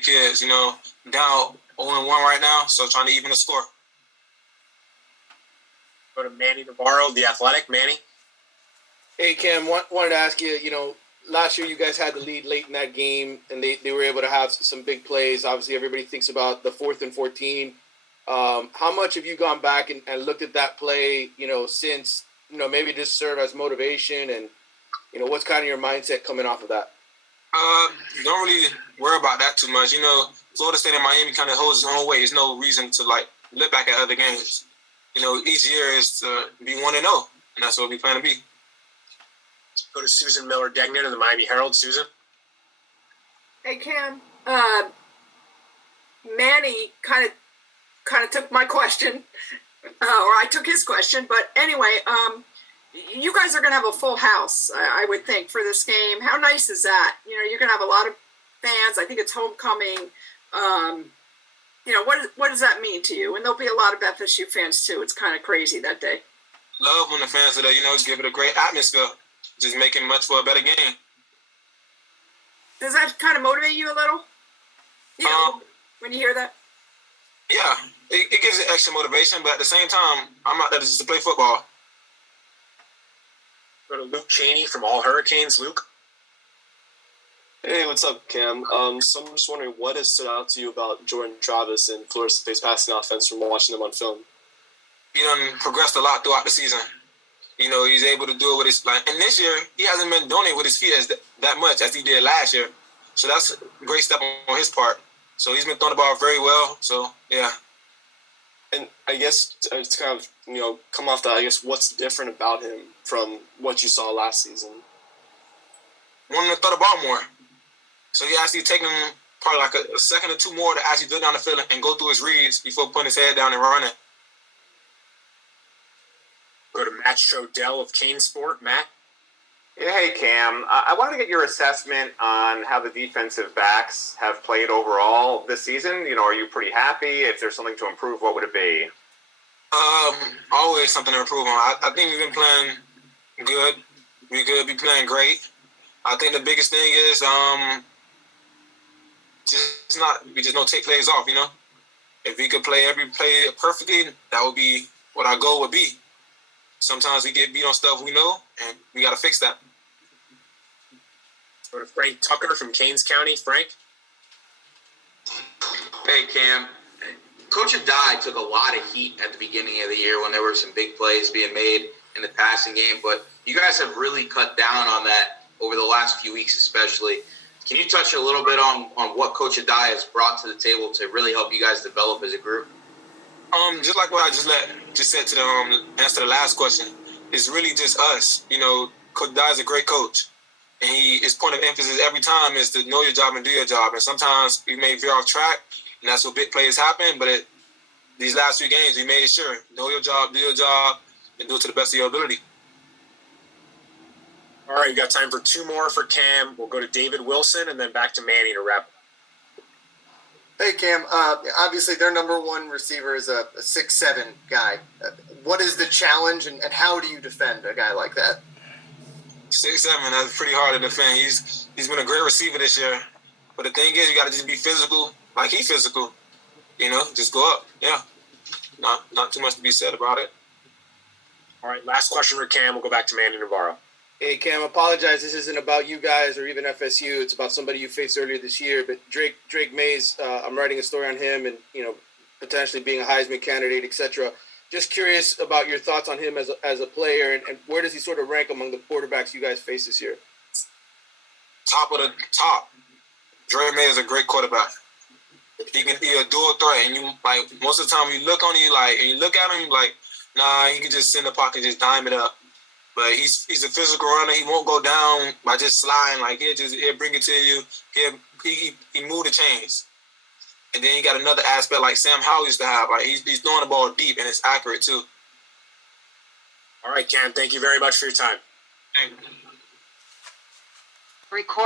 the kids. Down 0-1 right now, so trying to even the score. Go to Manny Navarro, the Athletic. Manny. Hey, Cam, wanted to ask you, last year you guys had the lead late in that game, and they were able to have some big plays. Obviously, everybody thinks about the 4th and 14. How much have you gone back and looked at that play, since, maybe just serve as motivation, and, what's kind of your mindset coming off of that? Don't really worry about that too much. Florida State and Miami kind of holds its own weight. There's no reason to, look back at other games. Each year is to be 1-0, and that's what we plan to be. Go to Susan Miller-Degnan of the Miami Herald. Susan. Hey, Cam. Manny kind of took my question, or I took his question. But anyway, you guys are going to have a full house, I would think, for this game. How nice is that? You're going to have a lot of fans. I think it's homecoming. What does that mean to you? And there'll be a lot of FSU fans too. It's kind of crazy that day. Love when the fans are there. Give it a great atmosphere. Just making much for a better game. Does that kind of motivate you a little? When you hear that? Yeah, it gives it extra motivation, but at the same time, I'm not there just to play football. Go to Luke Cheney from All Hurricanes. Luke. Hey, what's up, Cam? So I'm just wondering, what has stood out to you about Jordan Travis and Florida State's passing offense from watching them on film? He done progressed a lot throughout the season. He's able to do it with his and this year he hasn't been doing it with his feet that much as he did last year. So that's a great step on his part. So he's been throwing the ball very well. So yeah. And I guess to kind of come off that, I guess what's different about him from what you saw last season? Wanting to throw the ball more. So he actually taking probably like a second or two more to actually go down the field and go through his reads before putting his head down and running. Go to Matt Shodell of Kane Sport. Matt. Yeah, hey, Cam. I wanted to get your assessment on how the defensive backs have played overall this season. Are you pretty happy? If there's something to improve, what would it be? Always something to improve on. I think we've been playing good. We could be playing great. I think the biggest thing is we just don't take plays off. If we could play every play perfectly, that would be what our goal would be. Sometimes we get beat on stuff we know, and we got to fix that. Go to Frank Tucker from Keynes County. Frank. Hey, Cam. Coach Adai took a lot of heat at the beginning of the year when there were some big plays being made in the passing game, but you guys have really cut down on that over the last few weeks especially. Can you touch a little bit on what Coach Adai has brought to the table to really help you guys develop as a group? Just like what I just said to the answer the last question, it's really just us. Coach Adai is a great coach, and his point of emphasis every time is to know your job and do your job. And sometimes we may veer off track, and that's what big plays happen. But these last few games, we made sure know your job, do your job, and do it to the best of your ability. All right, you got time for two more for Cam. We'll go to David Wilson and then back to Manny to wrap. Hey, Cam. Obviously, their number one receiver is a 6'7" guy. What is the challenge, and how do you defend a guy like that? 6'7", that's pretty hard to defend. He's been a great receiver this year. But the thing is, you got to just be physical, like he's physical. Just go up. Yeah. Not too much to be said about it. All right, last question for Cam. We'll go back to Manny Navarro. Hey, Cam, apologize. This isn't about you guys or even FSU. It's about somebody you faced earlier this year. But Drake Mays, I'm writing a story on him and, potentially being a Heisman candidate, etc. Just curious about your thoughts on him as a player, and where does he sort of rank among the quarterbacks you guys face this year? Top of the top. Drake Mays is a great quarterback. He can be a dual threat, and most of the time you look on him, and you look at him, nah, he can just sit in the pocket and just dime it up. But he's a physical runner. He won't go down by just sliding. He'll bring it to you. He move the chains. And then you got another aspect like Sam Howell used to have. He's throwing the ball deep, and it's accurate too. All right, Cam. Thank you very much for your time. Thank you. Record.